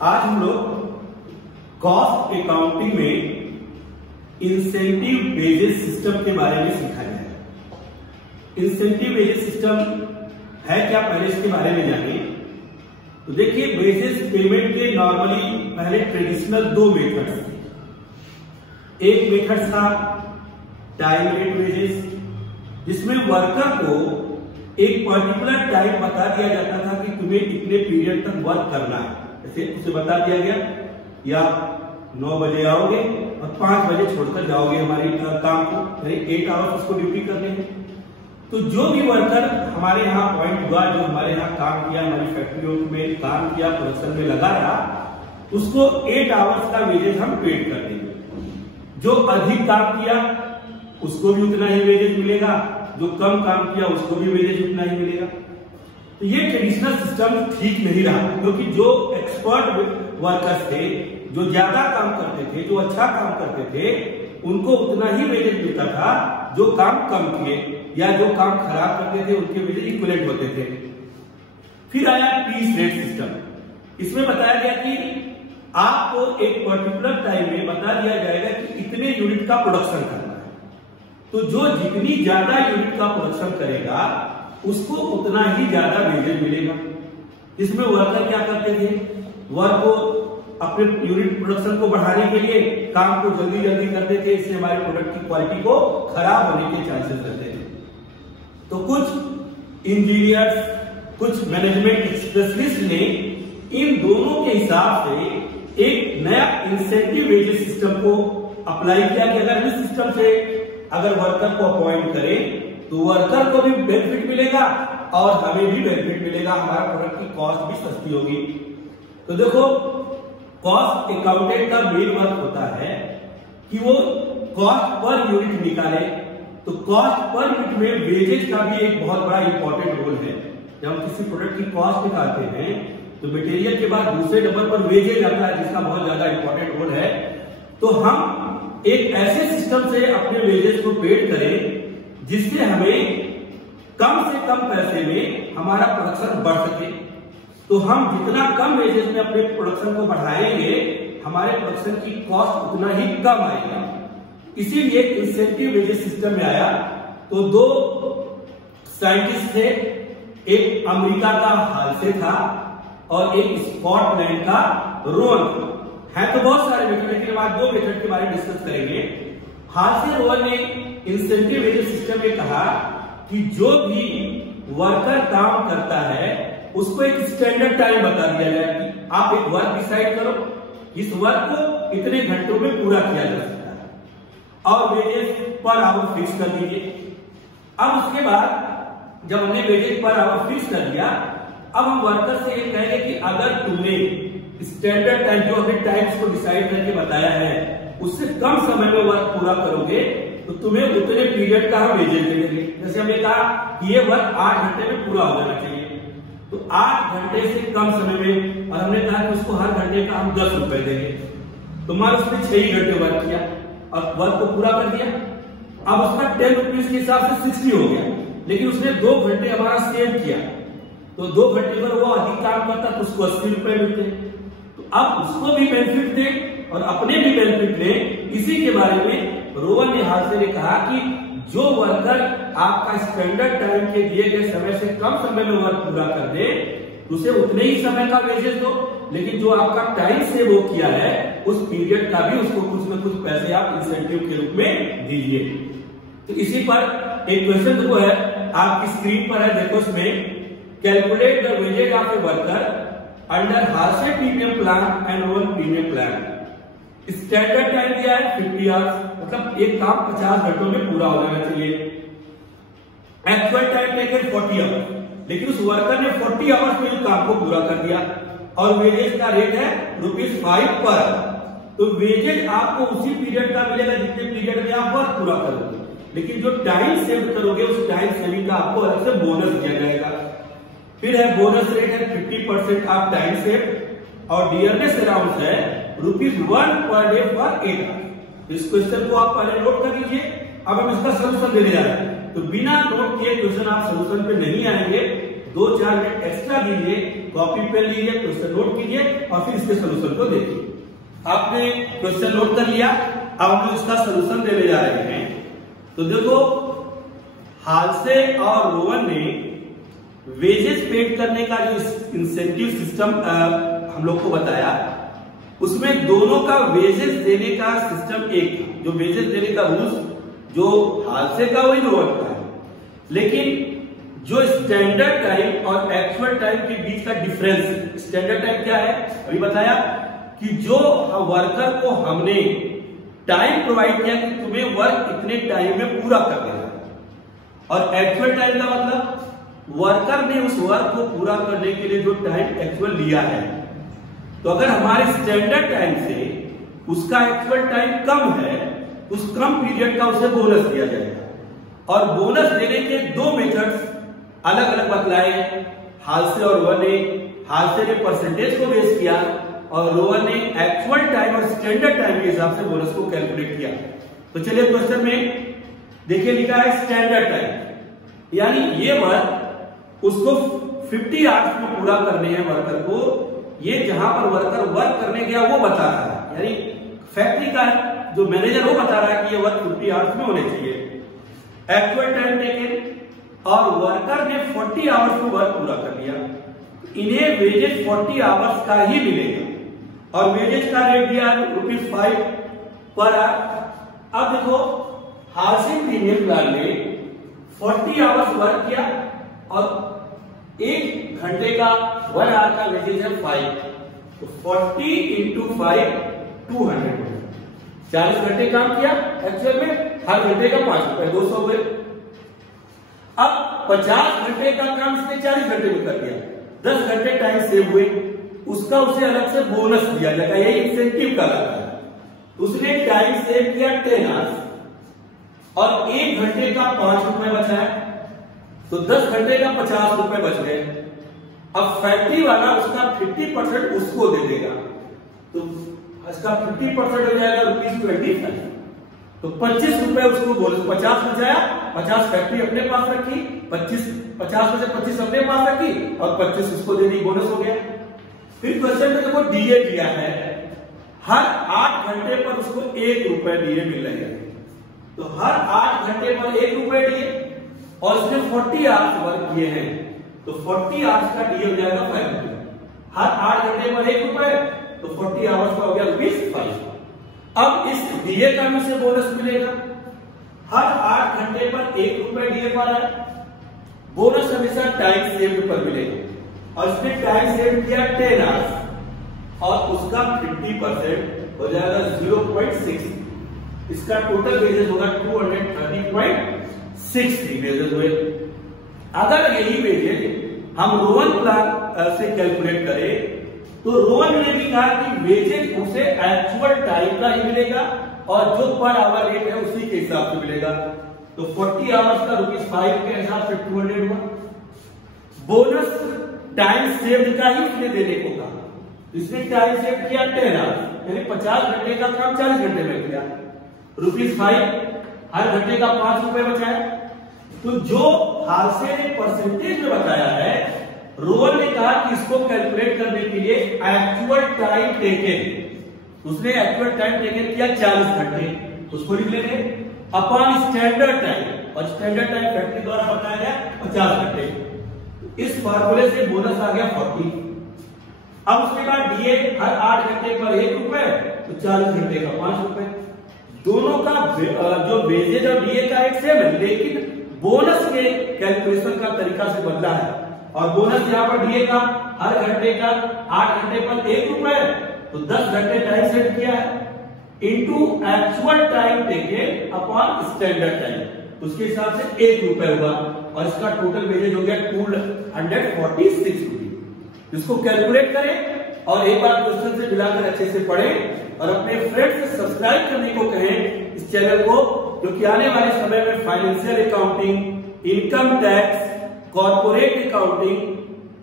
आज हम लोग कॉस्ट अकाउंटिंग में इंसेंटिव बेसिस सिस्टम के बारे में सीखा जाएगा। इंसेंटिव बेसिस सिस्टम है क्या, पहले इसके बारे में जानिए। तो देखिए, बेसिस पेमेंट के नॉर्मली पहले ट्रेडिशनल दो मेथड्स थे। एक मेथड था टाइम रेट बेसिस, जिसमें वर्कर को एक पर्टिकुलर टाइम बता दिया जाता था कि तुम्हें इतने पीरियड तक वर्क करना है। जैसे उसे बता दिया गया या 9 बजे आओगे और 5 बजे छोड़कर जाओगे हमारे काम को, यानी 8 आवर्स उसको ड्यूटी करने हैं। तो जो भी वर्कर हमारे यहाँ पॉइंट हुआ, जो हमारे यहाँ काम किया, हमारी फैक्ट्रियों में काम किया, प्रोडक्शन में लगा रहा, उसको 8 आवर्स का वेजेस हम पेड कर देंगे। जो अधिक काम किया उसको भी उतना ही वेजेस मिलेगा, जो कम काम किया उसको भी वेजेस उतना ही मिलेगा। तो ये ट्रेडिशनल सिस्टम ठीक नहीं रहा, क्योंकि जो एक्सपर्ट वर्कर्स थे, जो ज्यादा काम करते थे, जो अच्छा काम करते थे, उनको उतना ही वेजेस मिलता था। जो काम कम किए या जो काम खराब करते थे उनके वेजेस इक्विवेलेंट होते थे। फिर आया पीस रेट सिस्टम। इसमें बताया गया कि आपको एक पर्टिकुलर टाइम में बता दिया जाएगा कि इतने यूनिट का प्रोडक्शन करना है, तो जो जितनी ज्यादा यूनिट का प्रोडक्शन करेगा उसको उतना ही ज्यादा वेजेस मिलेगा। इसमें वर्कर क्या करते थे, वर्क को अपने यूनिट प्रोडक्शन को बढ़ाने के लिए काम को जल्दी जल्दी करते थे, इससे हमारे प्रोडक्ट की क्वालिटी को खराब होने के चांसेस रहते थे। तो कुछ इंजीनियर्स, कुछ मैनेजमेंट स्पेशलिस्ट ने इन दोनों के हिसाब से एक नया इंसेंटिव वेजेस सिस्टम को अप्लाई किया कि अगर इस सिस्टम से अगर वर्कर को अपॉइंट करें तो वर्कर को भी बेनिफिट मिलेगा और हमें भी बेनिफिट मिलेगा, हमारा प्रोडक्ट की कॉस्ट भी सस्ती होगी। तो देखो, कॉस्ट अकाउंटेंट का मेन वर्क होता है कि वो कॉस्ट पर यूनिट निकाले। तो कॉस्ट पर यूनिट में वेजेज का भी एक बहुत बड़ा इंपॉर्टेंट रोल है। जब हम किसी प्रोडक्ट की कॉस्ट निकालते हैं तो मटेरियल के बाद दूसरे नंबर पर वेजेज आता है, जिसका बहुत ज्यादा इंपॉर्टेंट रोल है। तो हम एक ऐसे सिस्टम से अपने वेजेज को पेड करें जिससे हमें कम से कम पैसे में हमारा प्रोडक्शन बढ़ सके। तो हम जितना कम वेजेस में अपने प्रोडक्शन को बढ़ाएंगे, हमारे प्रोडक्शन की कॉस्ट उतना ही कम आएगा। इसीलिए इंसेंटिव वेजेस सिस्टम में आया। तो दो साइंटिस्ट थे, एक अमेरिका का हालसे था और एक स्कॉटलैंड का रोवन है। तो बहुत सारे मेथड, लेकिन बाद 2 मेथड के बारे में डिस्कस करेंगे। हालसे रोवन ने इंसेंटिव वेजेस सिस्टम में कहा कि जो भी वर्कर काम करता है उसको एक स्टैंडर्ड टाइम बता दिया जाए कि आप एक वर्क डिसाइड करो, इस वर्क को इतने घंटों में पूरा किया जा सकता है और वेजेस पर आवर फिक्स कर दीजिए। अब उसके बाद जब हमने वेजेस पर आवर फिक्स कर दिया, अब हम वर्कर से ये कहेंगे कि अगर तुमने स्टैंडर्ड टाइम, जो अपने टाइम्स को डिसाइड करके बताया है, उससे कम समय में वर्क पूरा करोगे तो तुम्हें उतने पीरियड का हम वेजेस देंगे। जैसे हमने कहा कि ये वर्क 8 घंटे में पूरा हो जाना चाहिए, तो 8 घंटे से कम समय में, और हमने कहा कि उसको हर घंटे का हम 10 रुपए देंगे। तो मान उसने 6 ही घंटे वर्क किया और वर्क को पूरा कर दिया। अब उसका 10 रुपीज के हिसाब से 60 हो गया, लेकिन उसने 2 घंटे हमारा सेव किया। तो 2 घंटे पर वो अधिक काम करता तो उसको 80 रुपए मिलते। तो अब उसको भी बेनिफिट दे और अपने भी बेनिफिट ले। इसी के बारे में रोवन ने हालसे ने कहा कि जो वर्कर आपका स्टैंडर्ड टाइम के दिए गए समय से कम समय में वर्क पूरा कर दे, उसे उतने ही समय का वेजेस दो, लेकिन जो आपका टाइम से वो किया है उस पीरियड का भी उसको कुछ न कुछ पैसे आप इंसेंटिव के रूप में दीजिए। तो इसी पर एक क्वेश्चन वो है, आपकी स्क्रीन पर है, देखो इसमें, calculate the wages of a worker under Halsey premium plan and Rowan premium plan. Standard time दिया है 50 आवर्स, मतलब एक काम 50 घंटों में पूरा हो जाना चाहिए। एक्चुअल टाइम टेकन 40 आवर्स, लेकिन उस वर्कर ने 40 आवर्स में काम को पूरा कर दिया और वेजेज का रेट है ₹5 पर। तो वेजेज आपको उसी पीरियड का मिलेगा जितने पीरियड में आप वर्क पूरा करोगे, लेकिन जो टाइम सेव करोगे उस टाइम सेविंग का आपको अलग से बोनस दिया जाएगा। फिर है बोनस रेट है 50% ऑफ टाइम सेव और डियरनेस अलाउंस है ₹1 पर डे फॉर 8 आवर्स। इस क्वेश्चन को आप पहले नोट कर लीजिए। अब हम इसका सोल्यूशन देने जा रहे हैं, तो बिना नोट किए क्वेश्चन आप सोल्यूशन पे नहीं आएंगे। 2-4 मिनट एक्स्ट्रा दीजिए कॉपी पेन लीजिए, क्वेश्चन नोट कीजिए और फिर इसके सोल्यूशन को देखिए। आपने क्वेश्चन नोट कर लिया, अब हम लोग इसका सोल्यूशन देने जा रहे हैं। तो देखो, हाल्से और रोवन ने वेजेस पेड करने का जो इंसेंटिव सिस्टम हम लोग को बताया, उसमें दोनों का वेजेस देने का सिस्टम एक, जो वेजेस देने का रूल्स जो हाल्से का वही रोवन का है, लेकिन जो स्टैंडर्ड टाइम और एक्चुअल टाइम के बीच का डिफरेंस, स्टैंडर्ड टाइम क्या है अभी बताया कि जो वर्कर को हमने टाइम प्रोवाइड किया कि तुम्हें वर्क इतने टाइम में पूरा कर देना, और एक्चुअल टाइम का मतलब वर्कर ने उस वर्क को पूरा करने के लिए जो टाइम एक्चुअल लिया है। तो अगर हमारे स्टैंडर्ड टाइम से उसका एक्चुअल टाइम कम है, उस कम पीरियड का उसे बोनस दिया जाएगा। और बोनस देने के दो मेथड्स अलग अलग बतलाए, हाल्से और रोवन ने। हाल्से ने परसेंटेज को बेस किया और रोवन ने एक्चुअल टाइम और स्टैंडर्ड टाइम के हिसाब से बोनस को कैलकुलेट किया। तो चलिए क्वेश्चन में देखिए, लिखा है स्टैंडर्ड टाइम, यानी ये वर्क उसको 50 आवर्स में पूरा करने हैं वर्कर को। ये जहां पर वर्कर वर्क करने गया वो बता रहा है, यानी फैक्ट्री का जो मैनेजर वो बता रहा है कि ये वर्क 50 आवर्स में होने चाहिए। एक्चुअल टाइम टेकन, और वर्कर ने 40 आवर्स में वर्क पूरा कर लिया, इन्हें वेजेस 40 आवर्स का ही मिलेगा। और वेजेस का रेट दिया ₹5 पर आवर। अब देखो, हाउसिंग प्रीमियम प्लान में 40 आवर्स वर्क किया और 1 घंटे का 1 आवर का वेजेस है 5, तो 40 × 5 200, 40 घंटे काम किया एक्चुअल में, हर घंटे का 5 रुपए, 200 हुए। अब 50 घंटे का काम इसने 40 घंटे में कर दिया, 10 घंटे टाइम सेव हुए, उसका उसे अलग से बोनस दिया जाएगा, यही इंसेंटिव का लगता है। उसने टाइम सेव किया 10 आवर्स और 1 घंटे का 5 रुपए बचा है, तो 10 घंटे का 50 रुपए बच गए। अब फैक्ट्री वाला उसका 50% उसको दे देगा, तो इसका 50% हो जाएगा ₹25, तो 25 रुपए उसको बोनस। 50 बचाया, 50 फैक्ट्री अपने पास रखी, 50 में से 25 अपने पास रखी और 25 उसको दे दी, बोनस हो गया। फिर क्वेश्चन में देखो डीए दिया है, हर 8 घंटे पर उसको 1 रुपए डीए मिल रही है, तो हर 8 घंटे पर 1 रुपए डीए, और उसने 40 आवर्स वर्क किए हैं, तो 40 आवर्स का डीए हो जाएगा 5 रुपए। हर 8 घंटे पर 1 रुपए, तो 40 आवर्स का हो गया ₹5। अब इस डीए का भी से बोनस मिलेगा, हर 8 घंटे पर 1 रुपए डीए पर है। बोनस हमेशा टाइम सेव्ड पर मिलेगा, और इसने टाइम सेव किया 10 आवर्स और उसका 50% हो जाएगा 0.6। इसका टोटल वेजेस होगा 230.63 वेजेस हुए। अगर यही वेजेस हम रोवन प्लान से कैलकुलेट करें, तो रोवन ने भी कहा कि वेजेस उसे एक्चुअल टाइम का ही मिलेगा और जो पर आवर रेट है उसी के हिसाब से मिलेगा। तो 40 आवर्स का ₹5 के हिसाब से 200 हुआ। बोनस टाइम सेव्ड का ही उसने देने को कहा, इसने टाइम सेव किया 10 आवर्स, यानी 50 घंटे का काम 40 घंटे में किया, ₹5, हर घंटे का 5 रुपए बचाया। तो जो हाल्से ने परसेंटेज में बताया है, रोवन ने कहा कि इसको कैलकुलेट करने के लिए एक्चुअल टाइम टेकन, उसने एक्चुअल टाइम टेकन किया 40 घंटे, उसको लिख लेंगे अपॉन स्टैंडर्ड टाइम, और स्टैंडर्ड टाइम फैक्ट्री द्वारा बताया गया 50 घंटे। इस फार्मूले से बोनस आ गया 40। अब उसके बाद डीए हर 8 घंटे पर 1 रुपए, तो 40 घंटे का 5 रुपए। दोनों का जो वेजेज और डीए का एक सेम है, लेकिन बोनस के कैलकुलेशन का तरीका से बदला है। और बोनस यहाँ पर डीए का हर घंटे का 8 घंटे पर 1 रुपए, तो 10 घंटे टाइम सेट किया है, into actual time taken upon standard time, उसके हिसाब से 1 रुपए हुआ, और इसका टोटल वेजेज हो गया 246 रुपीज। इसको कैलकुलेट करें और एक बार क्वेश्चन से मिलाकर अच्छे से पढ़ें और अपने फ्रेंड से सब्सक्राइब करने को कहें इस चैनल को, जो कि आने वाले समय में financial accounting, income tax, corporate accounting,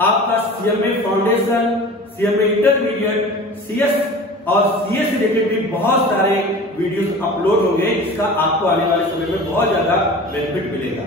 आपका CMA foundation, CMA intermediate, CS और सीएस रिलेटेड भी बहुत सारे वीडियोस अपलोड होंगे, जिसका आपको आने वाले समय में बहुत ज्यादा बेनिफिट मिलेगा।